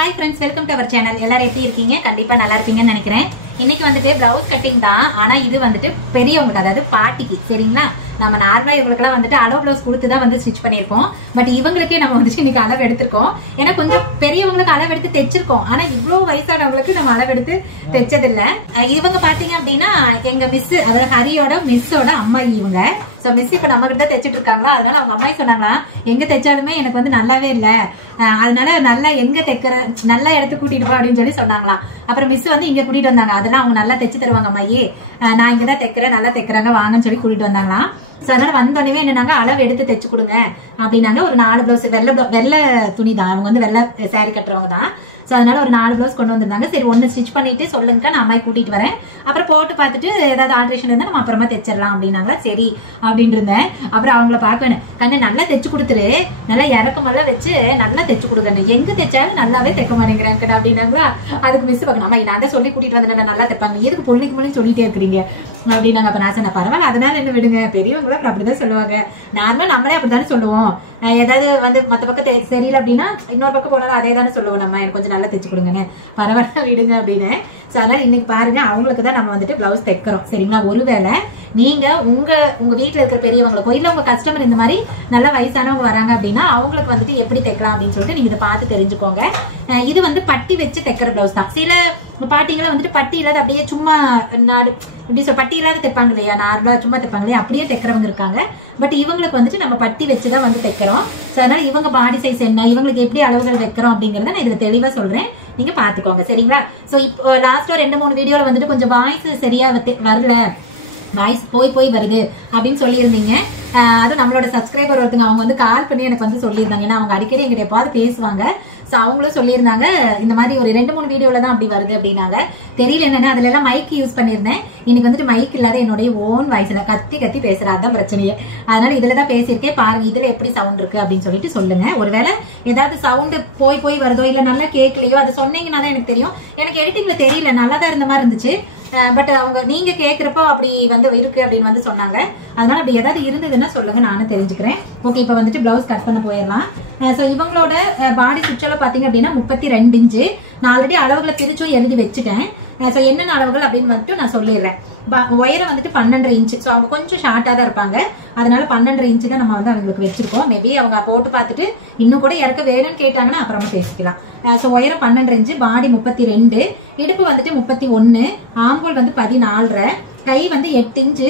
Hi friends, welcome to our channel. எல்லாரும் எப்படி இருக்கீங்க? கண்டிப்பா நல்லா இருப்பீங்கன்னு நினைக்கிறேன். இன்னைக்கு வந்துட்டு பிளவுஸ் கட்டிங் தான். ஆனா இது வந்துட்டு பெரியவங்க, அதாவது பாட்டிக்கு, சரிங்களா? நம்ம நார்மலா இவங்களுக்குலாம் வந்துட்டு அளவு பிளவுஸ் கொடுத்து தான் வந்து ஸ்டிச் பண்ணியிருக்கோம். பட் இவங்களுக்கே நம்ம வந்துட்டு இன்னைக்கு அளவு எடுத்திருக்கோம். ஏன்னா கொஞ்சம் பெரியவங்களுக்கு அளவு எடுத்து தைச்சிருக்கோம். ஆனா இவ்வளவு வயசானவங்களுக்கு நம்ம அளவு எடுத்து தைச்சதில்லை. இவங்க பாத்தீங்க அப்படின்னா எங்க மிஸ், அதாவது ஹரியோட மிஸ்ஸோட அம்மா இவங்க. சோ மிஸ் இப்ப நம்ம கிட்ட தைச்சிட்டு இருக்காங்களா, அதனால அவங்க அம்மா சொன்னாங்களா, எங்க தைச்சாலுமே எனக்கு வந்து நல்லாவே இல்லை, அதனால நல்லா எங்க தைக்கிற நல்லா இடத்து கூட்டிட்டு போ அப்படின்னு சொல்லி சொன்னாங்களாம். அப்புறம் மிஸ் வந்து இங்க கூட்டிட்டு வந்தாங்க. அதெல்லாம் அவங்க நல்லா தைச்சு தருவாங்க அம்மாயி, நான் இங்கதான் தைக்கிறேன், நல்லா தைக்கிறாங்க வாங்கன்னு சொல்லி கூட்டிட்டு வந்தாங்களாம். சோ அதனால வந்தோடனே என்னன்னாங்க, அளவு எடுத்து தைச்சு கொடுங்க அப்படின்னாங்க. ஒரு 4 பிளவுஸ், வெள்ளை துணி தான், அவங்க வந்து வெள்ளை சாரி கட்டுறவங்க தான். சோ அதனால ஒரு 4 பிளவுஸ் கொண்டு வந்திருந்தாங்க. சரி, 1 ஸ்டிச் பண்ணிட்டு சொல்லுங்க, நான் அம்மாய் கூட்டிட்டு வரேன், அப்புறம் போட்டு பார்த்துட்டு ஏதாவது ஆல்ட்ரேஷன் இருந்தா நம்ம அப்புறமா தைச்சிடலாம் அப்படின்னாங்களா. சரி அப்படின்னு இருந்தேன். அப்புறம் அவங்கள பார்க்க, கண்ணு நல்லா தைச்சு கொடுத்துரு, நல்லா இறக்கமெல்லாம் வச்சு நல்லா தைச்சு கொடுக்கணும், எங்க தைச்சாலும் நல்லாவே தைக்க மாட்டேங்கிறாங்க அப்படின்னாங்களா. அதுக்கு மிஸ் பார்க்கணும், அம்மா நான் தான் சொல்லி கூட்டிட்டு வந்தேன் நல்லா தைப்பாங்க, எதுக்கு பொண்ணுக்கு சொல்லிட்டே இருக்கிறீங்க அப்படின்னாங்க. அப்ப நான் சொன்ன பரவாயில்ல, அதனால என்ன விடுங்க, பெரியவங்களும் அப்புறம் அப்படிதான் சொல்லுவாங்க, நார்மலா நம்மளே அப்படித்தானே சொல்லுவோம். ஏதாவது வந்து மத்த பக்கம் சரியில்லை அப்படின்னா இன்னொரு பக்கம் போனாலும் அதே தானே சொல்லுவோம், நம்ம எனக்கு கொஞ்சம் நல்லா தைச்சு கொடுங்கன்னு, பரவாயில்ல விடுங்க அப்படின்னு. சோ அதனால இன்னைக்கு பாருங்க, அவங்களுக்கு தான் நம்ம வந்துட்டு பிளவுஸ் தைக்கிறோம், சரிங்களா? ஒருவேளை நீங்க உங்க வீட்டுல இருக்கிற பெரியவங்களுக்கோ இல்ல உங்க கஸ்டமர் இந்த மாதிரி நல்ல வயசானவங்க வராங்க அப்படின்னா அவங்களுக்கு வந்துட்டு எப்படி தைக்கலாம் அப்படின்னு சொல்லிட்டு நீங்க இதை பார்த்து தெரிஞ்சுக்கோங்க. இது வந்து பட்டி வச்சு தைக்கிற பிளவுஸ் தான். சில பாட்டிகளை வந்துட்டு பட்டி இல்லாத அப்படியே சும்மா இப்படி பட்டி இல்லாத தைப்பாங்க இல்லையா, நார்மலா சும்மா தைப்பாங்க இல்லையா, அப்படியே தைக்கிறவங்க இருக்காங்க. பட் இவங்களுக்கு வந்துட்டு நம்ம பட்டி வச்சுதான் வந்து தைக்கிறோம். சோ அதனால இவங்க பாடி சைஸ் என்ன, இவங்களுக்கு எப்படி அளவுகள் வைக்கிறோம் அப்படிங்கறத நான் இதுல தெளிவா சொல்றேன், நீங்க பாத்துக்கோங்க, சரிங்களா? சோ இப்போ லாஸ்ட் 2-3 வீடியோல வந்துட்டு கொஞ்சம் வாய்ஸ் சரியா வரல, வாய்ஸ் போய் வருது அப்படின்னு சொல்லியிருந்தீங்க. அதுவும் நம்மளோட சப்ஸ்கிரைபர் ஒருத்தங்க, அவங்க வந்து கால் பண்ணி எனக்கு வந்து சொல்லியிருந்தாங்க, ஏன்னா அவங்க அடிக்கடி எங்கிட்ட எப்பாவது பேசுவாங்க. சோ அவங்களும் சொல்லியிருந்தாங்க, இந்த மாதிரி ஒரு 2-3 வீடியோல தான் அப்படி வருது அப்படின்னாங்க. தெரியல என்னன்னா, அதுல எல்லாம் மைக் யூஸ் பண்ணிருந்தேன். இன்னைக்கு வந்துட்டு மைக் இல்லாத என்னுடைய ஓன் வாய்ஸ்ல கத்தி பேசுறேன், அதான் பிரச்சனையே. அதனால இதுலதான் பேசியிருக்கேன், பாருங்க இதுல எப்படி சவுண்ட் இருக்கு அப்படின்னு சொல்லிட்டு சொல்லுங்க. ஒருவேளை ஏதாவது சவுண்ட் போய் வருதோ இல்ல நல்லா கேட்கலையோ அதை சொன்னீங்கன்னா தான் எனக்கு தெரியும். எனக்கு எடிட்டிங்ல தெரியல, நல்லாதான் இருந்த மாதிரி இருந்துச்சு. பட் அவங்க நீங்க கேக்குறப்போ அப்படி வந்து இருக்கு அப்படின்னு வந்து சொன்னாங்க. அதனால அப்படி ஏதாவது இருந்ததுன்னா சொல்லுங்க, நானும் தெரிஞ்சுக்கிறேன். ஓகே, இப்ப வந்துட்டு பிளவுஸ் கட் பண்ண போயிடலாம். சோ இவங்களோட பாடி சுற்றளவு பாத்தீங்க அப்படின்னா 32 இன்ச்சு. நான் ஆல்ரெடி அளவுகளை பிரிச்சும் எழுதி வச்சுட்டேன். சோ என்னென்ன அளவுகள் அப்படின்னு வந்துட்டு நான் சொல்லிடுறேன். உயரம் வந்துட்டு 12 இன்ச்சு. ஸோ அவங்க கொஞ்சம் ஷார்ட்டா தான் இருப்பாங்க, அதனால 12 இன்ச்சு தான் நம்ம வந்து அவங்களுக்கு வச்சிருக்கோம். மேபி அவங்க போட்டு பார்த்துட்டு இன்னும் கூட இறக்க வேணும்னு கேட்டாங்கன்னா அப்புறமா பேசிக்கலாம். ஸோ உயரம் 12 இன்ச்சு, பாடி 32, இடுப்பு வந்துட்டு 31, ஆம்பூல் வந்து 14, கை வந்து 8 இன்ச்சு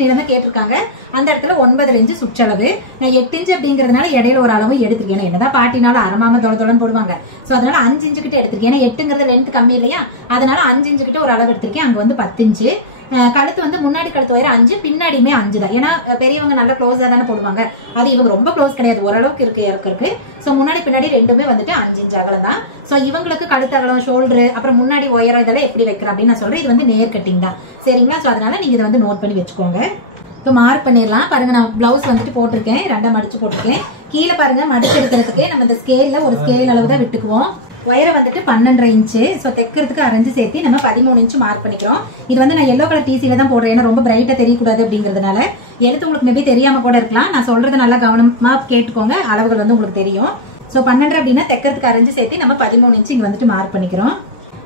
நீளம் தான் கேட்டிருக்காங்க. அந்த இடத்துல 9 இன்ச்சு சுற்றளவு. நான் 8 இன்ச்சு அப்படிங்கறதுனால இடையில ஒரு அளவு எடுத்துருக்கேன். என்னதான் பாட்டினாலும் அரமாம தொலைன்னு போடுவாங்க. சோ அதனால 5 இன்ச்சு கிட்ட எடுத்திருக்கேன். ஏன்னா 8ங்கிறது லென்த் கம்மி இல்லையா, அதனால 5 இன்ச்சு கிட்ட ஒரு அளவு எடுத்திருக்கேன். அங்க வந்து 10 இன்ச்சு. கழுத்து வந்து முன்னாடி கழுத்து உயரம் 5, பின்னாடியுமே 5 தான். ஏன்னா பெரியவங்க நல்லா க்ளோஸா தானே போடுவாங்க, அது இவங்க ரொம்ப க்ளோஸ் கிடையாது, ஓரளவுக்கு இருக்கு. சோ முன்னாடி பின்னாடி ரெண்டுமே வந்துட்டு 5 இன்ச்சு அகலம் தான். சோ இவங்களுக்கு கழுத்து அகலம், ஷோல்டர், அப்புறம் முன்னாடி உயரம் இதெல்லாம் எப்படி வைக்கிறேன் அப்படின்னு நான் சொல்றேன். இது வந்து நேர் கட்டிங் தான், சரிங்களா? சோ அதனால நீங்க இதை வந்து நோட் பண்ணி வச்சுக்கோங்க. இப்போ மார்க் பண்ணிடலாம். பாருங்க, நான் பிளவுஸ் வந்துட்டு போட்டிருக்கேன், 2 மடிச்சு போட்டிருக்கேன். கீழே பாருங்க, மடிச்சு எடுக்கிறதுக்கு நம்ம இந்த ஸ்கேல்ல ஒரு ஸ்கேல் அளவு தான் விட்டுக்குவோம். உயரம் வந்துட்டு 12 இன்ச்சு. ஸோ தைக்கிறதுக்கு அரைஞ்சு சேர்த்து நம்ம 13 இன்ச்சு மார்க் பண்ணிக்கிறோம். இது வந்து நான் எல்லோ கலர் டிசில தான் போடுறேன், ஏன்னா ரொம்ப பிரைட்டா தெரியக்கூடாது அப்படிங்கிறதுனால. எடுத்து உங்களுக்கு மேபி தெரியாம கூட இருக்கலாம், நான் சொல்றது நல்லா கவனமா கேட்டுக்கோங்க, அளவுகள் வந்து உங்களுக்கு தெரியும். ஸோ 12 அப்படின்னா தைக்கிறதுக்கு அரைஞ்சு சேர்த்து நம்ம 13 இன்ச்சு இங்க வந்துட்டு மார்க் பண்ணிக்கிறோம்.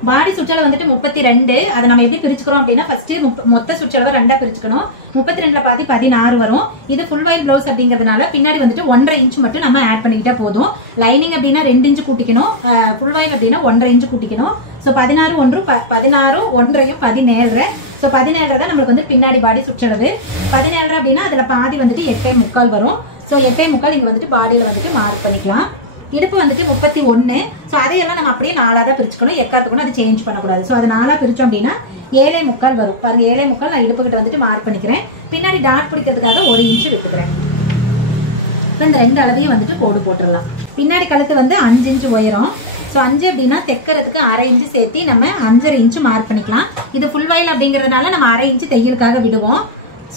பாடி சுற்றளவு வந்துட்டு 32. அதை நம்ம எப்படி பிரிச்சுக்கிறோம் அப்படின்னா, ஃபர்ஸ்ட் மொத்த சுற்றளவு 2ஆ பிரிச்சுக்கணும். 32ல பாதி 16 வரும். இது ஃபுல் வைல் பிளவுஸ் அப்படிங்கிறதுனால பின்னாடி வந்துட்டு 1.5 இன்ச்சு மட்டும் நம்ம ஆட் பண்ணிக்கிட்டா போதும். லைனிங் அப்படின்னா 2 இன்ச்சு கூட்டிக்கணும், ஃபுல் வைல் அப்படின்னா 1.5 இன்ச்சு கூட்டிக்கணும். ஸோ 16 1 16 1 17. ஸோ 17 தான் நம்மளுக்கு வந்து பின்னாடி பாடி சுற்றளவு. 17 அப்படின்னா அதுல பாதி வந்துட்டு 8.25 வரும். ஸோ 8.25 இங்க வந்துட்டு பாடியில வந்துட்டு மார்க் பண்ணிக்கலாம். இடுப்பு வந்துட்டு 31. ஸோ அதையெல்லாம் நம்ம அப்படியே 4ஆ தான் பிரிச்சுக்கணும், எக்காத்துக்கணும் அது சேஞ்ச் பண்ணக்கூடாது. ஸோ அது 4ஆ பிரிச்சோம் அப்படின்னா 7.25 வரும். பாருங்க, 7.25 நான் இடுப்பு கிட்ட வந்துட்டு மார்க் பண்ணிக்கிறேன். பின்னாடி டாட் பிடிக்கிறதுக்காக 1 இன்ச்சு விட்டுக்கிறேன். இப்போ இந்த 2 அளவையும் வந்துட்டு கோடு போட்டுடலாம். பின்னாடி கழுத்து வந்து 5 இன்ச்சு உயரம். ஸோ 5 அப்படின்னா தைக்கிறதுக்கு அரை இன்ச்சு சேர்த்து நம்ம 5.5 இன்ச்சு மார்க் பண்ணிக்கலாம். இது ஃபுல் வயல் அப்படிங்கிறதுனால நம்ம அரை இன்ச்சு தையலுக்காக விடுவோம்.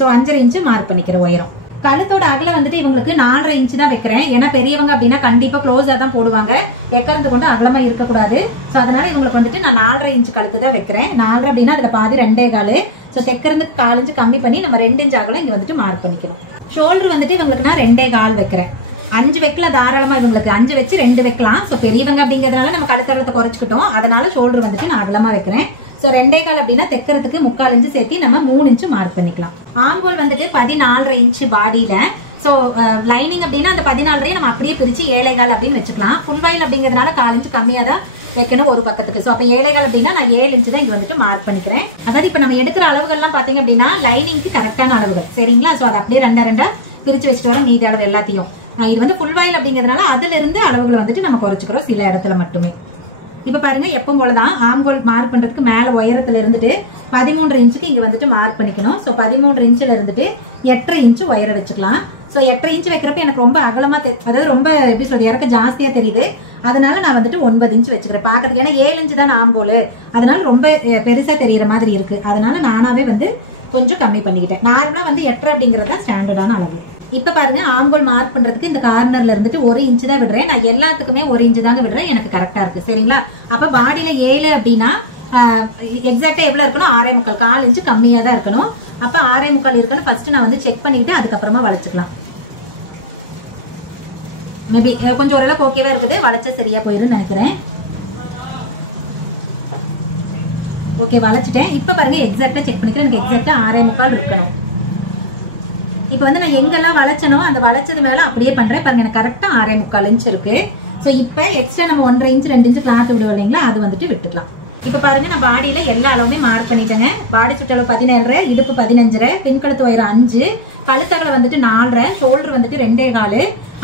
ஸோ 5.5 இன்ச்சு மார்க் பண்ணிக்கிற உயரம். கழுத்தோட அகல வந்துட்டு இவங்களுக்கு 4.5 இன்ச்சு தான் வைக்கிறேன். ஏன்னா பெரியவங்க அப்படின்னா கண்டிப்பா க்ளோஸா தான் போடுவாங்க, எக்கறது கொண்டு அகலமா இருக்கக்கூடாது. சோ அதனால இவங்களுக்கு வந்துட்டு நான் 4.5 இன்ச்சு கழுத்து தான் வைக்கிறேன். 4 அப்படின்னா அதுல பாதி 2.25. சோ தைக்கிறதுக்கு 4 இன்ச்சு கம்மி பண்ணி நம்ம 2 இன்ச்சு அகலம் இங்க வந்துட்டு மார்க் பண்ணிக்கணும். ஷோல்டர் வந்துட்டு இவங்களுக்கு நான் 2.25 வைக்கிறேன். 5 வைக்கல தாராளமா இவங்களுக்கு 5 வச்சு 2 வைக்கலாம். ஸோ பெரியவங்க அப்படிங்கிறதுனால நம்ம கழுத்தகலத்தை குறைச்சிக்கிட்டோம். அதனால ஷோல்டர் வந்துட்டு நான் அகலமா வைக்கிறேன். ஸோ 2.25 அப்படின்னா தைக்கிறதுக்கு 3/4 இன்ச்சு சேர்த்து நம்ம 3 இன்ச்சு மார்க் பண்ணிக்கலாம். ஆம்கோல் வந்துட்டு 14.5 இன்ச்சு பாடியில. ஸோ லைனிங் அப்படின்னா அந்த 14 நம்ம அப்படியே பிரிச்சு 7.25 அப்படின்னு வச்சுக்கலாம். ஃபுல் வாயில் அப்படிங்கிறதுனால 1/4 இன்ச்சு கம்மியா தான் வைக்கணும் ஒரு பக்கத்துக்கு. ஸோ அப்போ 7.25 அப்படின்னா நான் 7 இன்ச்சு தான் இங்க வந்துட்டு மார்க் பண்ணிக்கிறேன். அதாவது இப்போ நம்ம எடுக்கிற அளவுகள்லாம் பாத்தீங்க அப்படின்னா லைனிங்க்கு கரெக்டான அளவுகள் சரிங்களா. ஸோ அதை அப்படியே 2 பிரிச்சு வச்சுட்டு வர மீதி அளவு எல்லாத்தையும் இது வந்து ஃபுல் வாயில் அப்படிங்கிறதுனால அதுல இருந்து அளவுகளை வந்துட்டு நம்ம குறைச்சிக்கிறோம் சில இடத்துல மட்டுமே. இப்ப பாருங்க எப்பவும் போலதான் ஆம்கோல் மார்க் பண்றதுக்கு மேல உயரத்துல இருந்துட்டு 13 இன்ச்சுக்கு இங்க வந்துட்டு மார்க் பண்ணிக்கணும். ஸோ 13 இன்ச்சுல இருந்துட்டு 8.5 இன்ச்சு உயரம் வச்சுக்கலாம். ஸோ 8.5 இன்ச்சு வைக்கிறப்ப எனக்கு ரொம்ப அகலமா அதாவது ரொம்ப எப்படி சொல்றது இறக்க ஜாஸ்தியா தெரியுது. அதனால நான் வந்துட்டு 9 இன்ச்சு வச்சுக்கிறேன் பாக்கிறதுக்கு. ஏன்னா 7 இன்ச்சு தான் ஆம்கோல், அதனால ரொம்ப பெருசா தெரியற மாதிரி இருக்கு. அதனால நானாவே வந்து கொஞ்சம் கம்மி பண்ணிக்கிட்டேன். நார்மலா வந்து 8 அப்படிங்கறது தான் ஸ்டாண்டர்டான அளவு. இப்ப பாருங்க ஆம்கோல் மார்க் பண்றதுக்கு இந்த கார்னர்ல இருந்துட்டு 1 இன்ச்சு தான் விடுறேன். நான் எல்லாத்துக்குமே 1 இன்ச்சு தாங்க விடுறேன். எனக்கு கரெக்டா இருக்கு சரிங்களா. அப்ப பாடியில 7 அப்படின்னா எக்ஸாக்டா எவ்வளவு இருக்கணும் 6.25 1/4 இன்ச்சு கம்மியா தான் இருக்கணும். அப்ப 6.25 இருக்கணும். ஃபர்ஸ்ட் நான் வந்து செக் பண்ணிட்டு அதுக்கப்புறமா வளைச்சுக்கலாம். மேபி கொஞ்சம் ஓரளவுக்கு ஓகேவா இருக்குது. வளைச்சா சரியா போயிரும் நினைக்கிறேன். ஓகே வளைச்சிட்டேன். இப்ப பாருங்க எக்ஸாக்டா செக் பண்ணிக்கிறேன். எனக்கு எக்ஸாக்டா 6.25 இருக்கணும். இப்ப வந்து நான் எங்கெல்லாம் வளைச்சனோ அந்த வளைச்சது மேல அப்படியே பண்றேன். பாருங்க எனக்கு கரெக்டா 6.25 இன்ச்சு இருக்கு. சோ இப்ப எக்ஸ்ட்ரா நம்ம 1.5 இன்ச்சு 2 இன்ச்சு கிளாத் விடுவோம் இல்லைங்களா, அது வந்துட்டு விட்டுக்கலாம். இப்ப பாருங்க நான் பாடியில எல்லா அளவுமே மார்க் பண்ணிட்டேங்க. பாடி சுற்றளவு 17.5, இடுப்பு 15.5, பின்கழுத்து உயரம் 5, கழுத்தகலை வந்துட்டு 4.5, ஷோல்டர் வந்துட்டு 2.25,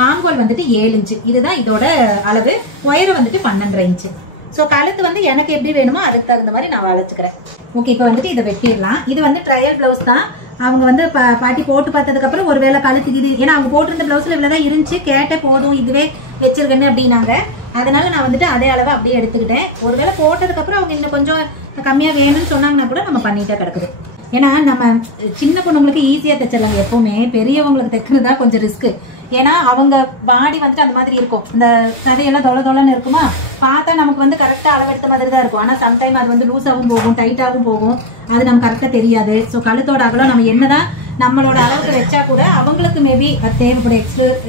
ஆம்கோல் வந்துட்டு 7 இன்ச்சு. இதுதான் இதோட அளவு. உயரம் வந்துட்டு 12.5 இன்ச்சு. ஸோ கழுத்து வந்து எனக்கு எப்படி வேணுமோ அதுக்கு தகுந்த மாதிரி நான் வளைச்சுக்கிறேன். ஓகே இப்போ வந்துட்டு இதை வெட்டிடலாம். இது வந்து ட்ரையல் பிளவுஸ் தான். அவங்க வந்து பாட்டி போட்டு பார்த்ததுக்கு அப்புறம் ஒருவேளை கழுத்துக்கு இது ஏன்னா அவங்க போட்டிருந்த பிளவுஸ்ல இவ்வளவுதான் இருந்துச்சு, கேட்ட போதும் இதுவே வச்சிருக்கேன்னு அப்படின்னாங்க. அதனால நான் வந்துட்டு அதே அளவை அப்படியே எடுத்துக்கிட்டேன். ஒருவேளை போட்டதுக்கு அப்புறம் அவங்க இன்னும் கொஞ்சம் கம்மியா வேணும்னு சொன்னாங்கன்னா கூட நம்ம பண்ணிட்டே கிடக்குது. ஏன்னா நம்ம சின்ன பொண்ணுங்களுக்கு ஈஸியா தைச்சிடலாங்க. எப்பவுமே பெரியவங்களுக்கு தைக்கிறதா கொஞ்சம் ரிஸ்க். ஏன்னா அவங்க பாடி வந்துட்டு அந்த மாதிரி இருக்கும், இந்த சதையெல்லாம் தொலைன்னு இருக்குமா, பார்த்தா நமக்கு வந்து கரெக்டா அளவெடுத்த மாதிரி தான் இருக்கும். ஆனா சம்டைம் அது வந்து லூஸாகவும் போகும், டைட்டாகவும் போகும், அது நமக்கு கரெக்டா தெரியாது. ஸோ கழுத்தோட அகலம் நம்ம என்னதான் நம்மளோட அளவுக்கு வச்சா கூட அவங்களுக்கு மேபி அது தேவைப்படும்,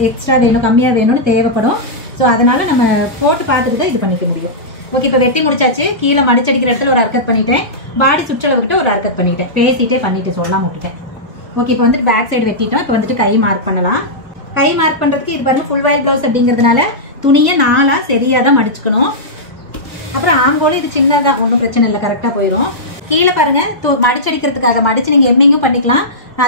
எக்ஸ்ட்ரா வேணும் கம்மியா வேணும்னு தேவைப்படும். ஸோ அதனால நம்ம போட்டு பார்த்துட்டு தான் இது பண்ணிக்க முடியும். ஓகே இப்போ வெட்டி முடிச்சாச்சு. கீழே மடிச்சடிக்கிற இடத்துல ஒரு அர்க்கட் பண்ணிட்டேன், பாடி சுற்றளவுக்கிட்ட ஒரு அர்க்கட் பண்ணிட்டேன், பேசிட்டே பண்ணிட்டு சொல்லலாம் விட்டுட்டேன். ஓகே இப்போ வந்துட்டு பேக் சைடு வெட்டிட்டோம். இப்போ வந்துட்டு கை மார்க் பண்ணலாம். கை மார்க் பண்றதுக்கு இது பாருங்க ஃபுல் வாயில் பிளவுஸ் அப்படிங்கிறதுனால துணியை 4 சரியா தான் மடிச்சுக்கணும். அப்புறம் ஆங்கோலும் இது சின்னதான், ஒன்றும் பிரச்சனை இல்லை, கரெக்டா போயிடும். கீழே பாருங்க மடிச்சடிக்கிறதுக்காக மடிச்சு நீங்க எம்மையும் பண்ணிக்கலாம்,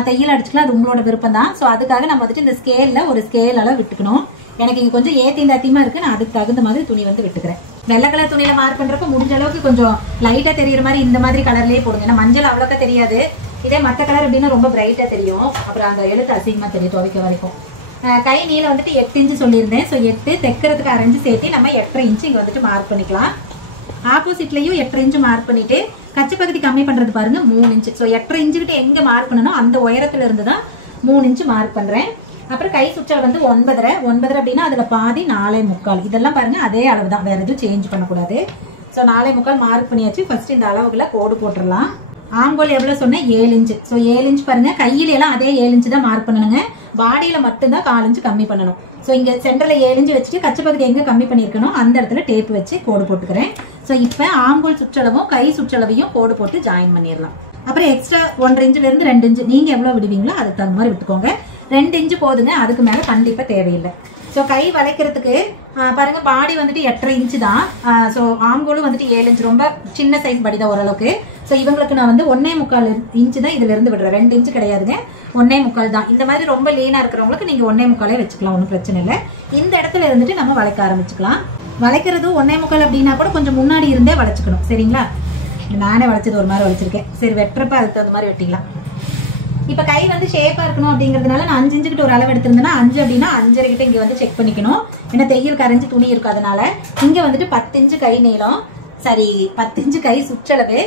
தையல் அடிச்சுக்கலாம், அது உங்களோட விருப்பம் தான். ஸோ அதுக்காக நம்ம வந்துட்டு இந்த ஸ்கேல்ல ஒரு ஸ்கேல் அளவு விட்டுக்கணும். எனக்கு இங்க கொஞ்சம் ஏத்தியமா இருக்கு, நான் அதுக்கு தகுந்த மாதிரி துணி வந்து விட்டுக்கிறேன். வெள்ளை கலர் துணியில மார்க் பண்றப்ப முடிஞ்ச அளவுக்கு கொஞ்சம் லைட்டா தெரியற மாதிரி இந்த மாதிரி கலர்லயே போடுங்க. ஏன்னா மஞ்சள் அவ்வளோக்கா தெரியாது, இதே மற்ற கலர் அப்படின்னா ரொம்ப பிரைட்டா தெரியும், அப்புறம் அந்த எழுத்து அசிங்கமா தெரியும் துவைக்க வரைக்கும். கை நீளம் வந்துட்டு 8 இன்ச்சு சொல்லியிருந்தேன். ஸோ 8 தைக்கிறதுக்கு 1/2 இன்ச்சு சேர்த்து நம்ம 8.5 இன்ச்சு இங்க வந்துட்டு மார்க் பண்ணிக்கலாம். ஆப்போசிட்லயும் 8.5 இன்ச்சு மார்க் பண்ணிட்டு கச்சை பகுதி கம்மி பண்றது பாருங்க 3 இன்ச்சு. ஸோ 8.5 இன்ச்சு கிட்ட எங்க மார்க் பண்ணணும் அந்த உயரத்துல இருந்து தான் 3 இன்ச்சு மார்க் பண்றேன். அப்புறம் கை சுற்றல் வந்து 9.5 அப்படின்னா அதுல பாதி 4.25. இதெல்லாம் பாருங்க அதே அளவு தான், வேற எதுவும் சேஞ்ச் பண்ணக்கூடாது. ஸோ 4.25 மார்க் பண்ணியாச்சு. ஃபர்ஸ்ட் இந்த அளவுகளை கோடு போட்டுடலாம். ஆங்கோல் எவ்வளவு சொன்னேன் 7 இன்ச்சு. ஸோ 7 இன்ச்சு பாருங்க, கையில எல்லாம் அதே 7 இன்ச்சு தான் மார்க் பண்ணணுங்க, பாடியில மட்டும்தான் 1/4 இன்ச்சு கம்மி பண்ணணும். ஸோ இங்க சென்டர்ல 7 இன்ச்சு வச்சுட்டு கச்சை பகுதி எங்க கம்மி பண்ணிருக்கணும் அந்த இடத்துல டேப் வச்சு கோடு போட்டுக்கிறேன். ஸோ இப்போ ஆங்கோல் சுற்றளவும் கை சுற்றளவையும் கோடு போட்டு ஜாயின் பண்ணிடலாம். அப்புறம் எக்ஸ்ட்ரா 1.5 இன்ச்சுல இருந்து 2 இன்ச்சு நீங்க எவ்வளவு விடுவீங்களோ அதுக்கு தகுந்த மாதிரி விட்டுக்கோங்க. 2 இன்ச்சு போதுங்க, அதுக்கு மேல கண்டிப்பா தேவையில்லை. ஸோ கை வளைக்கிறதுக்கு பாருங்க பாடி வந்துட்டு 8.5 இன்ச்சு தான். ஸோ ஆம்கோலும் வந்துட்டு 7 இன்ச்சு, ரொம்ப சின்ன சைஸ் படி தான் ஓரளவுக்கு. ஸோ இவங்களுக்கு நான் வந்து 1.25 இன்ச்சு தான் இதுல இருந்து விடுறேன், 2 இன்ச்சு கிடையாதுங்க, 1.25 தான். இந்த மாதிரி ரொம்ப லீனா இருக்கிறவங்களுக்கு நீங்க 1.25 வச்சுக்கலாம், ஒன்றும் பிரச்சனை இல்லை. இந்த இடத்துல இருந்துட்டு நம்ம வளைக்க ஆரம்பிச்சுக்கலாம். வளைக்கிறது 1.25 அப்படின்னா கூட கொஞ்சம் முன்னாடி இருந்தே வளைச்சுக்கணும் சரிங்களா. நானே வளைச்சது ஒரு மாதிரி வளைச்சிருக்கேன். சரி வெட்டுறப்ப அதுக்கு தகுந்த மாதிரி வெட்டிக்கலாம். இப்ப கை வந்து ஷேப்பா இருக்கணும் அப்படிங்கிறதுனால நான் 5 இன்ச்சு கிட்ட ஒரு அளவு எடுத்திருந்தேன்னா 5 அப்படின்னா 5.5 கிட்ட இங்க வந்து செக் பண்ணிக்கணும். ஏன்னா தையல் கரைஞ்சு துணி இருக்கும், அதனால இங்க வந்துட்டு 10 இன்ச்சு கை நீளம், சரி 10 இன்ச்சு கை சுற்றளவு.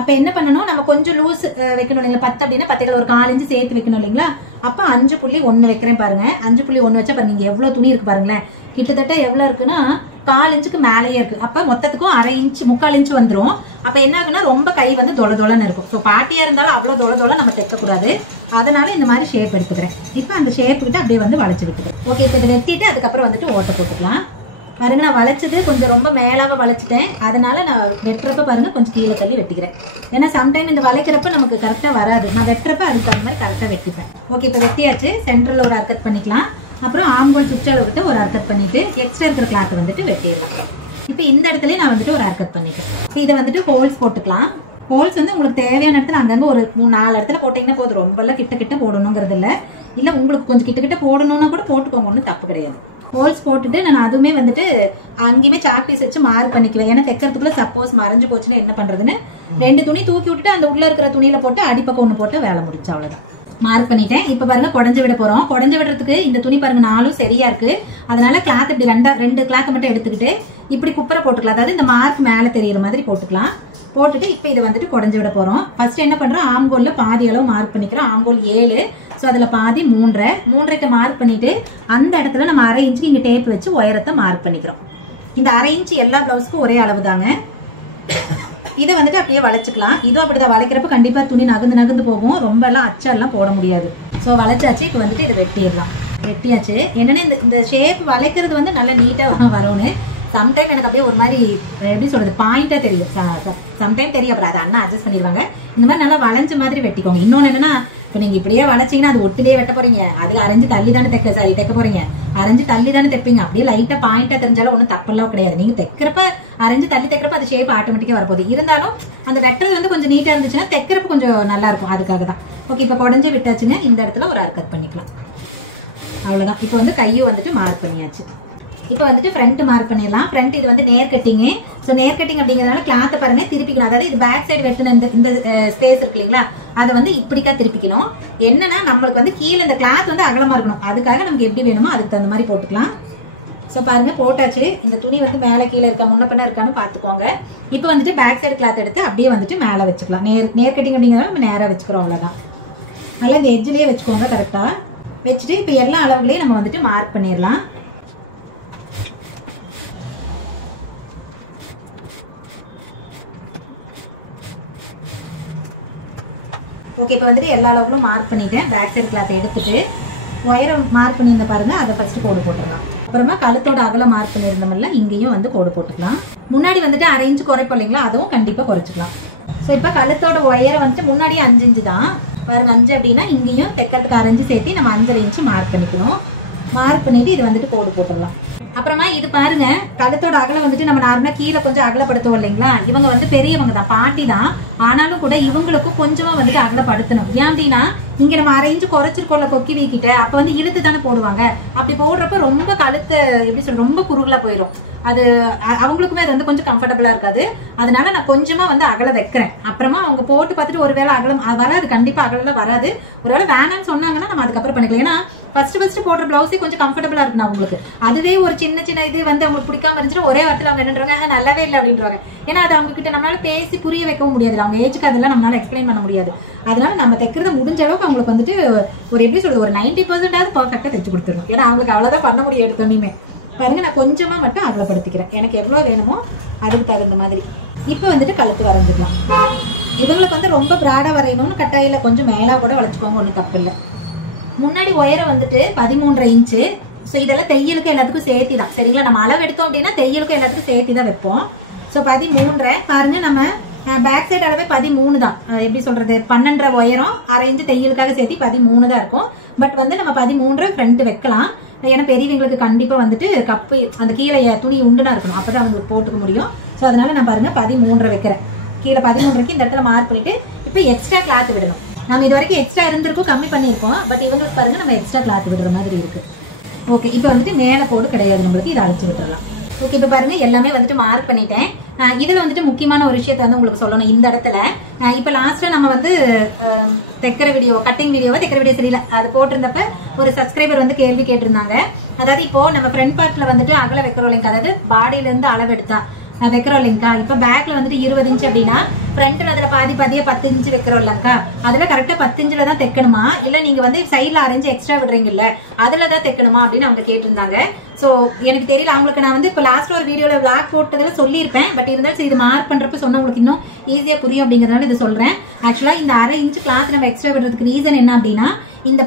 அப்ப என்ன பண்ணணும், நம்ம கொஞ்சம் லூஸ் வைக்கணும் இல்லைங்களா, 10 அப்படின்னா 10 ஒரு 1/4 இன்ச்சு சேர்த்து வைக்கணும் இல்லைங்களா. அப்ப 5.1 வைக்கிறேன் பாருங்க. 5.1 வச்சா பாருங்க இங்க எவ்வளவு துணி இருக்கு பாருங்களேன். கிட்டத்தட்ட எவ்வளவு இருக்குன்னா 1/4 இன்ச்சுக்கு மேலேயே இருக்கு. அப்ப மொத்தத்துக்கும் 1/2 இன்ச் 3/4 இன்ச் வந்துரும். அப்ப என்ன ஆகுனா ரொம்ப கை வந்து தொல தொலன்னு இருக்கும். சோ பாட்டியா இருந்தாலும் அவ்வளவு தொல தொல நம்ம தைக்க கூடாது. அதனால இந்த மாதிரி ஷேப் எடுத்துக்கிறேன். இப்போ அந்த ஷேப் கிட்ட அப்படியே வந்து வளைச்சு விட்டுக்கிறேன். ஓகே, இப்போ இதை வெட்டிட்டு அதுக்கப்புறம் வந்துட்டு ஓட்ட போட்டுக்கலாம். பாருங்க, நான் வளைச்சது கொஞ்சம் ரொம்ப மேலாக வளைச்சிட்டேன். அதனால நான் வெட்டுறப்ப பாருங்க கொஞ்சம் கீழே தள்ளி வெட்டிக்கிறேன். ஏன்னா சம்டைம் இந்த வளைக்கிறப்ப நமக்கு கரெக்டாக வராது. நான் வெட்டுறப்ப அதுக்கு தகுந்த மாதிரி கரெக்டாக வெட்டிப்பேன். ஓகே, இப்போ வெட்டியாச்சு. சென்டரில் ஒரு அர்க்கட் பண்ணிக்கலாம். அப்புறம் ஆம்கோல் சுற்றளவுக்கிட்ட ஒரு அர்க்கட் பண்ணிட்டு எக்ஸ்ட்ரா இருக்கிற கிளாத் வந்துட்டு வெட்டிடலாம். இப்போ இந்த இடத்துல நான் வந்துட்டு ஒரு அர்க்கட் பண்ணிட்டேன். இப்போ இதை வந்துட்டு ஹோல்ஸ் போட்டுக்கலாம். ஹோல்ஸ் வந்து உங்களுக்கு தேவையான இடத்துல அங்கங்கே ஒரு 3-4 இடத்துல போட்டிங்கன்னா போதும். ரொம்பலாம் கிட்ட கிட்ட போடணுங்கிறது இல்லை உங்களுக்கு கொஞ்சம் கிட்ட கிட்ட போடணும்னா கூட போட்டுக்கோங்க, ஒன்றும் தப்பு கிடையாது. ஹோல்ஸ் போட்டுட்டு நான் அதுவுமே வந்துட்டு அங்கேயுமே சாக் பீஸ் வச்சு மார்க் பண்ணிக்குவேன். ஏன்னா தைக்கிறதுக்குள்ள சப்போஸ் மறைஞ்சு போச்சுன்னா என்ன பண்றதுன்னு 2 துணி தூக்கி விட்டுட்டு அந்த உள்ள இருக்கிற துணியில போட்டு அடிப்பக்கம் ஒன்று போட்டு வேலை முடிச்சு, அவ்வளவுதான். மார்க் பண்ணிட்டேன். இப்ப பாருங்க குடஞ்சு விட போறோம். குடஞ்சு விடுறதுக்கு இந்த துணி பாருங்க 4 சரியா இருக்கு. அதனால கிளாத் இப்படி 2 கிளாத் மட்டும் எடுத்துக்கிட்டு இப்படி குப்பரை போட்டுக்கலாம். அதாவது இந்த மார்க் மேல தெரியுற மாதிரி போட்டுக்கலாம். போட்டுட்டு இப்ப இதை வந்துட்டு குடஞ்சு விட போறோம். ஃபர்ஸ்ட் என்ன பண்றோம், ஆம்கோல்ல பாதி அளவு மார்க் பண்ணிக்கிறோம். ஆம்கோல் 7, ஸோ அதுல பாதி 3.5 மார்க் பண்ணிட்டு அந்த இடத்துல நம்ம 1/2 இன்ச்சுக்கு இங்க டேப் வச்சு உயரத்தை மார்க் பண்ணிக்கிறோம். இந்த 1/2 இன்ச் எல்லா பிளவுஸ்க்கும் ஒரே அளவு தாங்க. இதை வந்துட்டு அப்படியே வளைச்சுக்கலாம். இதுவும் அப்படிதான், வளைக்கிறப்ப கண்டிப்பா துணி நகர்ந்து போகும். ரொம்ப எல்லாம் அச்செல்லாம் போட முடியாது. ஸோ வளைச்சாச்சு. இப்போ வந்துட்டு இதை வெட்டிடலாம். வெட்டியாச்சு. என்னன்னா இந்த ஷேப் வளைக்கிறது வந்து நல்லா நீட்டா வரும்னு சம்டைம் எனக்கு அப்படியே ஒரு மாதிரி எப்படி சொல்றது பாயிண்டா தெரியும். சம்டைம் தெரியும். அப்புறம் அதை அண்ணா அட்ஜஸ்ட் பண்ணிடுவாங்க. இந்த மாதிரி நல்லா வளைஞ்ச மாதிரி வெட்டிக்கோங்க. இன்னொன்னு என்னன்னா, இப்போ நீங்க இப்படியே வளைச்சிங்கன்னா அது ஒட்டிலே வெட்ட போறீங்க. அதுல அரைஞ்சு தள்ளி தானே தைக்க போறீங்க. அரைஞ்சு தள்ளி தானே தைப்பீங்க. அப்படியே லைட்டா பாயிண்டா தெரிஞ்சாலும் ஒன்றும் தப்பெல்லாம் கிடையாது. நீங்க தைக்கிறப்ப அரைஞ்சு தள்ளி தைக்கிறப்ப அது ஷேப் ஆட்டோமேட்டிக்கா வரப்போகுது. இருந்தாலும் அந்த வெட்டுறது வந்து கொஞ்சம் நீட்டா இருந்துச்சுன்னா தைக்கிறப்ப கொஞ்சம் நல்லா இருக்கும். அதுக்காக தான். ஓகே, இப்போ குடஞ்சு விட்டாச்சுங்க. இந்த இடத்துல ஒரு அர்க்கட் பண்ணிக்கலாம். அவ்வளவுதான். இப்போ வந்து கையும் வந்துட்டு மார்க் பண்ணியாச்சு. இப்போ வந்துட்டு ஃப்ரண்ட் மார்க் பண்ணிடலாம். ஃப்ரண்ட் இது வந்து நேர் கட்டிங். ஸோ நேர் கட்டிங் அப்படிங்கிறதுனால கிளாத்தை பாருங்க திருப்பிக்கணும். அதாவது இது பேக் சைடு வெட்டின இந்த ஸ்பேஸ் இருக்கு இல்லைங்களா, அதை வந்து இப்படிக்கா திருப்பிக்கணும். என்னன்னா நம்மளுக்கு வந்து கீழே இந்த கிளாத் வந்து அகலமா இருக்கணும். அதுக்காக நமக்கு எப்படி வேணுமோ அதுக்கு தகுந்த மாதிரி போட்டுக்கலாம். ஸோ பாருங்க போட்டாச்சு. இந்த துணி வந்து மேலே கீழே இருக்கா முன்ன பின்ன இருக்கான்னு பார்த்துக்கோங்க. இப்போ வந்துட்டு பேக் சைடு கிளாத் எடுத்து அப்படியே வந்துட்டு மேலே வச்சுக்கலாம். நேர் கட்டிங் அப்படிங்கிறத நம்ம நேராக வச்சுக்கிறோம். அவ்வளோதான். நல்லா இந்த எட்ஜ்லேயே வச்சுக்கோங்க. கரெக்டாக வச்சுட்டு இப்போ எல்லா அளவுலையும் நம்ம வந்துட்டு மார்க் பண்ணிடலாம். ஓகே, இப்போ வந்துட்டு எல்லா அளவுகளும் மார்க் பண்ணிட்டேன். பேக் சைடு கிளாத்தை எடுத்துட்டு ஒயரம் மார்க் பண்ணியிருந்த பாருங்க, அதை ஃபர்ஸ்ட் கோடு போட்டுடலாம். அப்புறமா கழுத்தோட அகலம் மார்க் பண்ணியிருந்தோம்ல, இங்கேயும் வந்து கோடு போட்டுக்கலாம். முன்னாடி வந்துட்டு 1/2 இன்ச் குறைப்போம் இல்லைங்களா, அதுவும் கண்டிப்பா குறைச்சிக்கலாம். ஸோ இப்போ கழுத்தோட ஒயரம் வந்துட்டு முன்னாடி 5 இன்ச்சு தான் பாருங்க. 5 அப்படின்னா இங்கேயும் தைக்கிறதுக்கு 1/2 இன்ச்சு சேர்த்து நம்ம 5.5 இன்ச்சு மார்க் பண்ணிக்கணும். மார்க் பண்ணிட்டு இது வந்துட்டு கோடு போட்டுடலாம். அப்புறமா இது பாருங்க, கழுத்தோட அகலம் வந்துட்டு நம்ம நார்மலா கீழே கொஞ்சம் அகலப்படுத்துவோம் இல்லைங்களா. இவங்க வந்து பெரியவங்க தான், பாட்டி தான். ஆனாலும் கூட இவங்களுக்கும் கொஞ்சமா வந்துட்டு அகலப்படுத்தணும். ஏன் அப்படின்னா இங்க நம்ம 1/2 இன்ச்சு குறைச்சிருக்கோம்ல கொக்கி வீக்கிட்ட, அப்ப வந்து இழுத்து தானே போடுவாங்க. அப்படி போடுறப்ப ரொம்ப கழுத்து எப்படி சொல்ற ரொம்ப குறுகலா போயிடும். அது அவங்களுக்குமே அது வந்து கொஞ்சம் கம்ஃபர்டபுளா இருக்காது. அதனால நான் கொஞ்சமா வந்து அகல வைக்கிறேன். அப்புறமா அவங்க போட்டு பார்த்துட்டு ஒருவேளை அகலம் வராது, கண்டிப்பா அகலம் வராது. ஒருவேளை வேணாம்னு சொன்னாங்கன்னா நம்ம அதுக்கப்புறம் பண்ணிக்கலாம். ஏன்னா ஃபர்ஸ்ட் போடுற பிளவுஸே கொஞ்சம் கம்ஃபர்டபுளா இருக்கணும் அவங்களுக்கு. அதுவே ஒரு சின்ன இது வந்து அவங்களுக்கு பிடிக்காம இருந்துச்சுன்னா ஒரே வாரத்தில் அவங்க என்னன்றாங்க, நல்லாவே இல்லை அப்படின்றாங்க. ஏன்னா அது அவங்க கிட்ட நம்மளால பேசி புரிய வைக்கவும் முடியாது. அவங்க ஏஜுக்கு அதெல்லாம் நம்மளால எக்ஸ்பிளைன் பண்ண முடியாது. அதனால நம்ம தைக்கிறத முடிஞ்ச அளவுக்கு அவங்களுக்கு வந்துட்டு ஒரு எப்படி சொல்றது ஒரு 90% பர்ஃபெக்டா தைச்சு கொடுத்துருணும். ஏன்னா அவங்களுக்கு அவ்வளவுதான் பண்ண முடியும் எடுத்தோன்னே. பாருங்க, நான் கொஞ்சமா மட்டும் அகலப்படுத்திக்கிறேன். எனக்கு எவ்வளவு வேணுமோ அதுக்கு தகுந்த மாதிரி. இப்போ வந்துட்டு கழுத்து வரைஞ்சிக்கலாம். இவங்களுக்கு வந்து ரொம்ப பிராடா வரையணும்னு கட்டாயில கொஞ்சம் மேலா கூட வளைச்சுக்கோங்க, ஒன்றும் தப்பு இல்லை. முன்னாடி உயரம் வந்துட்டு 13.5 இன்ச்சு. ஸோ இதெல்லாம் தையலுக்கு எல்லாத்துக்கும் சேர்த்தி தான் சரிங்களா. நம்ம அளவு எடுத்தோம் அப்படின்னா தையலுக்கும் எல்லாத்துக்கும் சேர்த்தி தான் வைப்போம். ஸோ 13.5 பாருங்க, நம்ம பேக் சைடு அளவே 13 தான். எப்படி சொல்றது 12.5 உயரம் 1/2 இன்ச்சு தையலுக்காக சேர்த்தி 13 தான் இருக்கும். பட் வந்து நம்ம 13 ஃப்ரண்ட் வைக்கலாம். ஏன்னா பெரியவங்களுக்கு கண்டிப்பா வந்துட்டு கப்பு அந்த கீழே துணி உண்டுனா இருக்கணும், அப்பதான் அவங்களுக்கு போட்டுக்க முடியும். ஸோ அதனால நான் பாருங்க 13 வைக்கிறேன். கீழே 13க்கு இந்த இடத்துல மார்க் பண்ணிட்டு இப்போ எக்ஸ்ட்ரா கிளாத் விடணும். நம்ம இது வரைக்கும் எக்ஸ்ட்ரா இருந்திருக்கும், கம்மி பண்ணியிருக்கோம். பட் இவங்களுக்கு பாருங்க நம்ம எக்ஸ்ட்ரா கிளாத் விடுற மாதிரி இருக்கு. ஓகே, இப்போ வந்துட்டு மேலே கோடு கிடையாது நம்மளுக்கு, இதை அழைச்சி விட்டுறலாம். ஓகே, இப்போ பாருங்க எல்லாமே வந்துட்டு மார்க் பண்ணிட்டேன். இதுல வந்துட்டு முக்கியமான ஒரு விஷயத்த வந்து உங்களுக்கு சொல்லணும். இந்த இடத்துல இப்போ லாஸ்டா நம்ம வந்து தைக்கிற வீடியோ கட்டிங் வீடியோவை தைக்கிற வீடியோ தெரியல அது போட்டிருந்தப்ப ஒரு சப்ஸ்கிரைபர் வந்து கேள்வி கேட்டிருந்தாங்க. அதாவது இப்போ நம்ம ஃப்ரண்ட் பார்ட்ல வந்துட்டு அகல வைக்கிறோம் இல்லைங்க, அதாவது பாடியில இருந்து அளவு எடுத்தா வைக்கிறோம் இல்லைங்கக்கா. இப்போ பேக்ல வந்துட்டு 20 இன்ச்சு அப்படின்னா ஃப்ரண்ட்ல அதுல பாதி பாதியா 10 இன்ச் வைக்கிறோம் இல்லக்கா, அதுல கரெக்டா 10 இன்ச்ல தான் தைக்கணுமா இல்ல நீங்க வந்து சைட்ல அரைஞ்சு எக்ஸ்ட்ரா விடுறீங்கல்ல அதுலதான் தைக்கணுமா அப்படின்னு அவங்க கேட்டிருந்தாங்க. சோ எனக்கு தெரியல, அவங்களுக்கு நான் வந்து இப்ப லாஸ்ட் ஒரு வீடியோல விளாக் போட்டதுல சொல்லியிருப்பேன். பட் இருந்தாலும் இது மார்க் பண்றப்ப சொன்னா உங்களுக்கு இன்னும் ஈஸியா புரியும் அப்படிங்கறதுனால இது சொல்றேன். ஆக்சுவலா இந்த 1/2 இன்ச் கிளாத் நம்ம எக்ஸ்ட்ரா விடுறதுக்கு ரீசன் என்ன அப்படின்னா, இந்த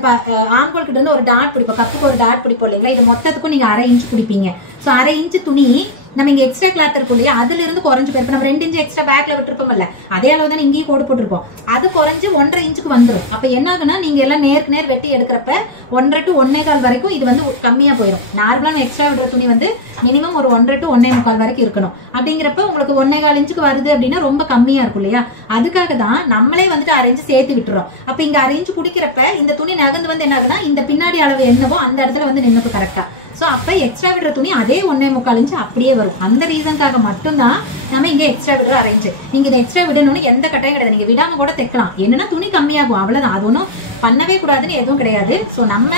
ஆம்கோல் கிட்ட இருந்து ஒரு டாட் பிடிப்போம், கப்புக்கு ஒரு டாட் பிடிப்போம் இல்லைங்களா, இது மொத்தத்துக்கும் நீங்க 1/2 இன்ச் பிடிப்பீங்க. சோ 1/2 இன்ச் துணி நம்ம இங்க எக்ஸ்ட்ரா கிளாத் இருக்கும் இல்லையா, அதுல இருந்து குறைஞ்சு போயிருப்போம். நம்ம 2 இன்ச் எக்ஸ்ட்ரா பேக்ல விட்டுருப்போம்ல, அதே அளவு தான் இங்கேயும் கோடு போட்டிருப்போம். அது குறைஞ்சு 1.5 இன்ச்சுக்கு வந்துடும். அப்ப என்ன ஆகுனா நீங்க எல்லாம் நேருக்கு நேர் வெட்டி எடுக்கிறப்ப 1.5 to 1.25 வரைக்கும் இது வந்து கம்மியா போயிடும். நார்மலா எக்ஸ்ட்ரா விடுற துணி வந்து மினிமம் ஒரு 1.5 to 1.25 வரைக்கும் இருக்கணும். அப்படிங்கிறப்ப உங்களுக்கு 1.25 இன்ச்சுக்கு வருது அப்படின்னா ரொம்ப கம்மியா இருக்கும் இல்லையா, அதுக்காக தான் நம்மளே வந்துட்டு 1/2 இன்ச் சேர்த்து விட்டுறோம். அப்ப இங்க 1/2 இன்ச் குடிக்கிறப்ப இந்த துணி நகர்ந்து வந்து என்ன ஆகுதுன்னா இந்த பின்னாடி அளவு என்னவோ அந்த இடத்துல வந்து நின்னுக்கும் கரெக்டா. சோ அப்ப எக்ஸ்ட்ரா விடுற துணி அதே 1.25 இன்ச் அப்படியே வரும். அந்த ரீசனுக்காக மட்டும்தான் நம்ம இங்க எக்ஸ்ட்ரா விடுற 1/2 இன்ச். நீங்க இதை எக்ஸ்ட்ரா விடணும்னு எந்த கட்டாயம் கிடையாது, நீங்க விடாம கூட தைக்கலாம். என்னன்னா துணி கம்மியாகும் அவ்வளவுதான், அது ஒன்றும் பண்ணவே கூடாதுன்னு எதுவும் கிடையாது. சோ நம்ம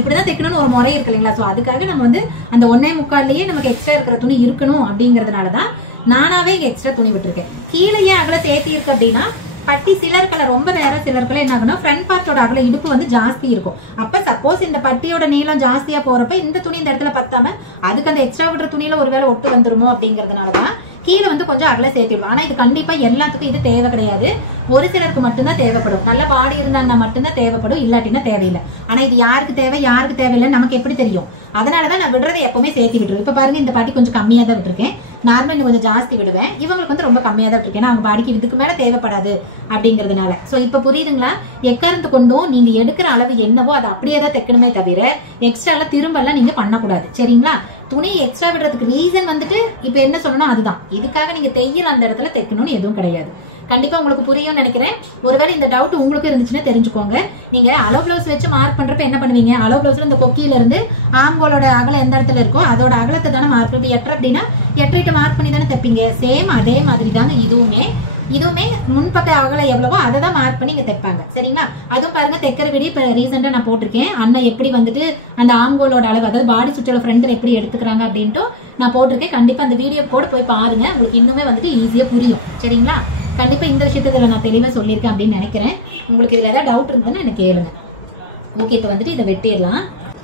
இப்படிதான் தைக்கணும்னு ஒரு முறை இருக்கு இல்லைங்களா, சோ அதுக்காக நம்ம வந்து அந்த 1.25லயே நமக்கு எக்ஸ்ட்ரா இருக்கிற துணி இருக்கணும் அப்படிங்கறதுனாலதான் நானாவே இங்க எக்ஸ்ட்ரா துணி விட்டுருக்கேன். கீழே அகல சேர்த்தி இருக்கு அப்படின்னா பட்டி சிலர்களை ரொம்ப நேரம் சிலர்களை என்ன ஆகுனா ஃப்ரண்ட் பார்ட்டோட அகல இடுப்பு வந்து ஜாஸ்தி இருக்கும். அப்ப சப்போஸ் இந்த பட்டியோட நீளம் ஜாஸ்தியா போறப்ப இந்த துணி இந்த இடத்துல பத்தாம அதுக்கு அந்த எக்ஸ்ட்ரா விடுற துணியில ஒருவேளை ஒட்டு வந்துருமோ அப்படிங்கறதுனாலதான் கீழே வந்து கொஞ்சம் அகல சேர்த்திடுவோம். ஆனா இது கண்டிப்பா எல்லாத்துக்கும் இது தேவை கிடையாது, ஒரு சிலருக்கு மட்டும்தான் தேவைப்படும். நல்ல பாடி இருந்தாங்கன்னா மட்டும்தான் தேவைப்படும், இல்லாட்டினா தேவையில்லை. ஆனா இது யாருக்கு தேவை யாருக்கு தேவையில்லைன்னு நமக்கு எப்படி தெரியும், அதனாலதான் நான் விடுறதை எப்பவுமே சேர்த்து விட்டுருவேன். இப்ப பாருங்க இந்த பாட்டி கொஞ்சம் கம்மியா தான் விட்டுருக்கேன், நார்மல் இன்னும் கொஞ்சம் ஜாஸ்தி விடுவேன். இவங்களுக்கு வந்து ரொம்ப கம்மியா தான் விட்டுருக்கேன், அவங்க பாடிக்கு இதுக்கு மேல தேவைப்படாது அப்படிங்கறதுனால. சோ இப்ப புரியுதுங்களா, எக்காரத்து கொண்டும் நீங்க எடுக்கிற அளவு என்னவோ அதை அப்படியே தான் தைக்கணுமே தவிர எக்ஸ்ட்ரா எல்லாம் திரும்ப எல்லாம் நீங்க பண்ணக்கூடாது. சரிங்களா, துணி எக்ஸ்ட்ரா விடுறதுக்கு ரீசன் வந்துட்டு இப்ப என்ன சொல்லணும் அதுதான், இதுக்காக நீங்க தையல் அந்த இடத்துல தைக்கணும்னு எதுவும் கிடையாது. கண்டிப்பா உங்களுக்கு புரியும் நினைக்கிறேன். ஒருவேளை இந்த டவுட் உங்களுக்கு இருந்துச்சுன்னா தெரிஞ்சுக்கோங்க. நீங்க அளவு பிளவுஸ் வச்சு மார்க் பண்றப்ப என்ன பண்ணுவீங்க, அளவு பிளவுஸ்ல இந்த கொக்கியில இருந்து ஆம்கோலோட அகலம் எந்த இடத்துல இருக்கோ அதோட அகலத்தை தானே மார்க் பண்ணி 8 அப்படின்னா 8 மார்க் பண்ணி தானே தைப்பீங்க. சேம் அதே மாதிரி தாங்க இதுவுமே முன்பக்க அகலம் எவ்வளவோ அதை தான் மார்க் பண்ணி இங்க தைப்பாங்க. சரிங்களா, அதுவும் பாருங்க தைக்கிற வீடியோ இப்ப ரீசெண்டா நான் போட்டிருக்கேன். அண்ணன் எப்படி வந்துட்டு அந்த ஆம்கோலோட அளவு அதாவது பாடி சுற்றல ஃப்ரண்ட்ல எப்படி எடுத்துக்கிறாங்க அப்படின்ட்டு நான் போட்டிருக்கேன். கண்டிப்பா அந்த வீடியோ கூட போய் பாருங்க, உங்களுக்கு இன்னுமே வந்துட்டு ஈஸியா புரியும். சரிங்களா, கண்டிப்பா இந்த விஷயத்துல நான் தெளிவா சொல்லியிருக்கேன் அப்படின்னு நினைக்கிறேன். உங்களுக்கு இதுல ஏதாவது டவுட் இருந்ததுன்னா எனக்கு கேளுங்க. ஓகே, இப்ப வந்துட்டு இதை வெட்டிடலாம்.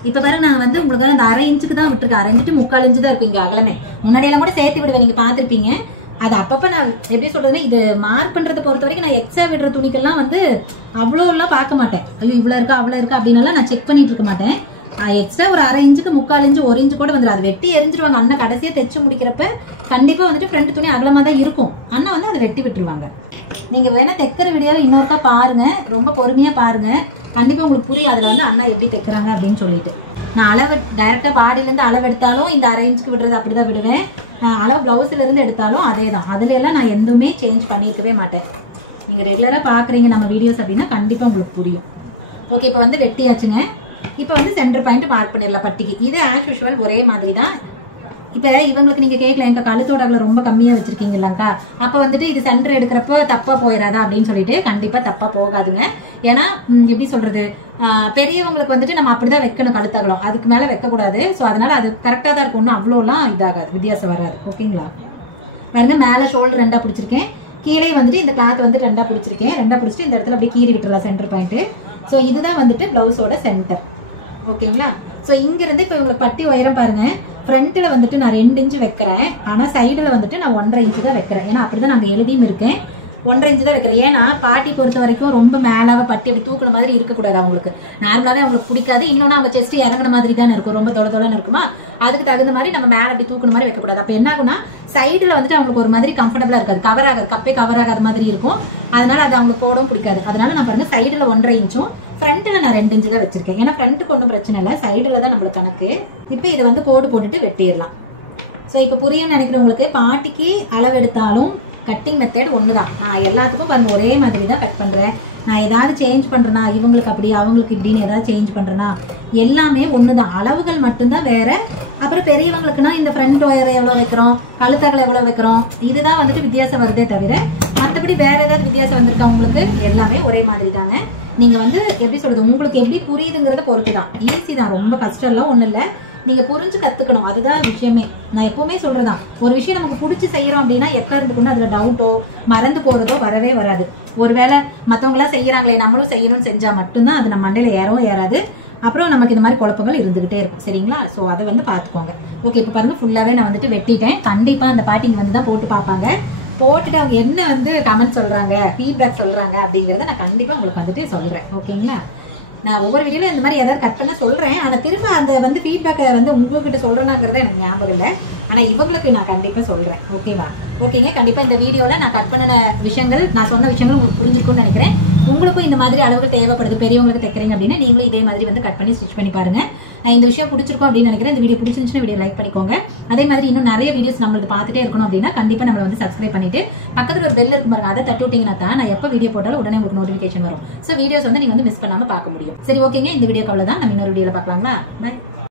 இப்ப பாருங்க நான் வந்து உங்களுக்கு அந்த 1/2 இன்ச்சுக்கு தான் விட்டுருக்கேன், 1/2 இன்ச்சு 3/4 இன்ச்சு தான் இருக்கும் இங்க அகலமே. முன்னாடி எல்லாம் கூட சேர்த்து விடுவேன், நீங்க பாத்திருப்பீங்க. அது அப்பப்ப நான் எப்படி சொல்றதுன்னா இது மார்க் பண்றதை பொறுத்த வரைக்கும் நான் எக்ஸ்ட்ரா விடுற துணிக்கெல்லாம் வந்து அவ்வளோ எல்லாம் பார்க்க மாட்டேன். ஐயோ இவ்வளவு இருக்கா அவ்வளவு இருக்கா அப்படின்னு நான் செக் பண்ணிட்டு இருக்க மாட்டேன். எக்ஸ்ட்ரா ஒரு 1/2 இன்ச்சுக்கு 3/4 இன்ச்சு 1 இன்ச்சு கூட வந்துடும். அது வெட்டி எரிஞ்சிருவாங்க. அண்ணன் கடைசியா தைச்சு முடிக்கிறப்ப கண்டிப்பா வந்துட்டு ஃப்ரண்ட் துணி அகலமா தான் இருக்கும், அண்ணன் வந்து அதை வெட்டி விட்டுருவாங்க. நீங்க வேணா தைக்கிற வீடியோவை இன்னொருக்கா பாருங்க, ரொம்ப பொறுமையா பாருங்க, கண்டிப்பா உங்களுக்கு புரியும் அதுல வந்து அண்ணா எப்படி தைக்கிறாங்க அப்படின்னு சொல்லிட்டு. நான் அளவு டைரக்டா பாடியில இருந்து அளவு எடுத்தாலும் இந்த 1/2 இன்ச்சுக்கு விடுறது அப்படிதான் விடுவேன், அளவு பிளவுஸ்ல இருந்து எடுத்தாலும் அதே தான். அதுல எல்லாம் நான் எதுவுமே சேஞ்ச் பண்ணிருக்கவே மாட்டேன். நீங்க ரெகுலரா பாக்குறீங்க நம்ம வீடியோஸ் அப்படின்னா கண்டிப்பா உங்களுக்கு புரியும். ஓகே, இப்ப வந்து வெட்டியாச்சுங்க. இப்ப வந்து சென்டர் பாயிண்ட் மார்க் பண்ணிடலாம் பட்டிக்கு. இது ஆஸ் யூஷுவல் ஒரே மாதிரி தான். இப்ப இவங்களுக்கு நீங்க கேட்கல எங்க கழுத்தோட அகலம் ரொம்ப கம்மியா வச்சிருக்கீங்களாக்கா, அப்ப வந்துட்டு இது சென்டர் எடுக்கிறப்ப தப்பா போயிடாதா அப்படின்னு சொல்லிட்டு கண்டிப்பா தப்பா போகாதுங்க. ஏன்னா எப்படி சொல்றது, பெரியவங்களுக்கு வந்துட்டு நம்ம அப்படிதான் வைக்கணும் கழுத்தகலம், அதுக்கு மேல வைக்க கூடாது. சோ அதனால அது கரெக்டா தான் இருக்கும், ஒன்னும் அவ்வளோலாம் இதாகாது, வித்தியாசம் வராது. ஓகேங்களா, பாருங்க மேல ஷோல்டர் 2ஆ பிடிச்சிருக்கேன், கீழே வந்துட்டு இந்த கிளாத் வந்து 2ஆ பிடிச்சிருக்கேன். 2ஆ பிடிச்சிட்டு இந்த இடத்துல அப்படியே கீறி விட்டுறலாம் சென்டர் பாயிண்ட். சோ இதுதான் வந்துட்டு பிளவுஸோட சென்டர். ஓகேங்களா, சோ இங்க இருந்து இப்ப உங்களுக்கு பட்டி உயரம் பாருங்க, ஃப்ரண்ட்ல வந்துட்டு நான் 2 இன்ச்சு வைக்கிறேன், ஆனா சைடுல வந்துட்டு நான் 1.5 இன்ச்சு தான் வைக்கிறேன். ஏன்னா அப்படிதான் நாங்க எழுதியும் இருக்கேன், 1.5 இன்ச்சு தான் வைக்கிறேன். ஏன்னா பாட்டி பொறுத்த வரைக்கும் ரொம்ப மேலாக பட்டி அப்படி தூக்குற மாதிரி இருக்கக்கூடாது, அவங்களுக்கு நார்மலாவே அவங்களுக்கு பிடிக்காது. இன்னொன்னு அவங்க செஸ்ட் இறங்குன மாதிரி தானே இருக்கும், ரொம்ப தொலைன்னு இருக்குமா, அதுக்கு தகுந்த மாதிரி நம்ம மேல அப்படி தூக்குன மாதிரி வைக்கக்கூடாது. அப்ப என்ன ஆகும்னா சைடுல வந்துட்டு அவங்களுக்கு ஒரு மாதிரி கம்ஃபர்டபுளா இருக்காது, கவர் ஆகாது, கப்பே கவர் ஆகாத மாதிரி இருக்கும். அதனால அது அவங்களுக்கு போடவும் பிடிக்காது. அதனால நான் பாருங்க சைடுல 1.5 இன்ச்சும் ஃப்ரண்ட்ல நான் 2 இன்ச்சு தான் வச்சிருக்கேன். ஏன்னா ஃப்ரண்ட்டுக்கு ஒன்றும் பிரச்சனை இல்லை, சைடுல தான் நம்மளுக்கு கணக்கு. இப்ப இதை வந்து கோடு போட்டுட்டு வெட்டிடலாம். சோ இப்ப புரியும் நினைக்கிறவங்களுக்கு, பாட்டிக்கு அளவு எடுத்தாலும் கட்டிங் மெத்தட் ஒண்ணுதான். நான் எல்லாத்துக்கும் பாருங்க ஒரே மாதிரி தான் கட் பண்றேன். நான் ஏதாவது சேஞ்ச் பண்றேன்னா இவங்களுக்கு அப்படி அவங்களுக்கு இப்படின்னு ஏதாவது சேஞ்ச் பண்றேன்னா எல்லாமே ஒண்ணுதான், அளவுகள் மட்டும்தான் வேற. அப்புறம் பெரியவங்களுக்குன்னா இந்த ஃப்ரண்ட் ஒயர் எவ்வளவு வைக்கிறோம், கழுத்தகலை எவ்வளவு வைக்கிறோம், இதுதான் வந்துட்டு வித்தியாசம் வருதே தவிர மற்றபடி வேற ஏதாவது வித்தியாசம் வந்திருக்கா உங்களுக்கு, எல்லாமே ஒரே மாதிரி தாங்க. நீங்க வந்து எப்படி சொல்றது, உங்களுக்கு எப்படி புரியுதுங்கிறத பொறுத்து தான். ஈஸி தான், ரொம்ப கஷ்டம் எல்லாம் ஒண்ணு இல்லை. நீங்க புரிஞ்சு கத்துக்கணும். அதுதான் விஷயமே. நான் எப்பவுமே சொல்றதான், ஒரு விஷயம் நமக்கு பிடிச்சி செய்யறோம் அப்படின்னா எக்காரணத்துக்கு கொண்டு அதுல டவுட்டோ மறந்து போறதோ வரவே வராது. ஒருவேளை மத்தவங்க எல்லாம் செய்யறாங்களே நம்மளும் செய்யணும்னு செஞ்சா மட்டும்தான் அது நம்ம மண்டையில ஏறாது. அப்புறம் நமக்கு இந்த மாதிரி குழப்பங்கள் இருந்துகிட்டே இருக்கும். சரிங்களா? சோ அதை வந்து பாத்துக்கோங்க. ஓகே, இப்ப பாருங்க ஃபுல்லாவே நான் வந்துட்டு வெட்டிட்டேன். கண்டிப்பா அந்த பாட்டிங்க வந்து தான் போட்டு பார்ப்பாங்க. போட்டுட்டு அவங்க என்ன வந்து கமெண்ட் சொல்றாங்க, ஃபீட்பேக் சொல்றாங்க அப்படிங்கறத நான் கண்டிப்பா உங்களுக்கு வந்துட்டு சொல்றேன். ஓகேங்களா? நான் ஒவ்வொரு வீடியோல இந்த மாதிரி ஏதாவது கட் பண்ண சொல்றேன். ஆனா திரும்ப அந்த வந்து ஃபீட்பேக்கை வந்து உங்ககிட்ட சொல்றேனாங்கிறத எனக்கு ஞாபகம் இல்லை. ஆனா இவங்களுக்கு நான் கண்டிப்பா சொல்றேன். ஓகேவா? ஓகேங்க, கண்டிப்பா இந்த வீடியோல நான் கட் பண்ண விஷயங்கள், நான் சொன்ன விஷயங்கள் உங்களுக்கு புரிஞ்சிருக்கும்னு நினைக்கிறேன். உங்களுக்கும் இந்த மாதிரி அளவுக்கு தேவைப்படுது, பெரியவங்களுக்கு தைக்கிறீங்க அப்படின்னா நீங்களும் இதே மாதிரி வந்து கட் பண்ணி ஸ்டிச் பண்ணி பாருங்க. இந்த விஷயம் பிடிச்சிருக்கும் அப்படின்னு நினைக்கிறேன். இந்த வீடியோ பிடிச்சிருந்துச்சுன்னா வீடியோ லைக் பண்ணிக்கோங்க. அதே மாதிரி இன்னும் நிறைய வீடியோஸ் நம்மளுக்கு பார்த்துட்டே இருக்கணும் அப்படின்னா கண்டிப்பா நம்மளை வந்து சப்ஸ்கிரைப் பண்ணிட்டு பக்கத்துல ஒரு பெல் இருக்கு பாருங்க, அதை தட்டி விட்டீங்கன்னா தான் நான் எப்ப வீடியோ போட்டாலும் உடனே உங்களுக்கு நோட்டிபிகேஷன் வரும். சோ வீடியோஸ் வந்து நீங்க வந்து மிஸ் பண்ணாம பார்க்க முடியும். சரி, ஓகேங்க, இந்த வீடியோக்கு அவ்வளவுதான். நம்ம இன்னொரு வீடியோல பார்க்கலாங்களா? பை.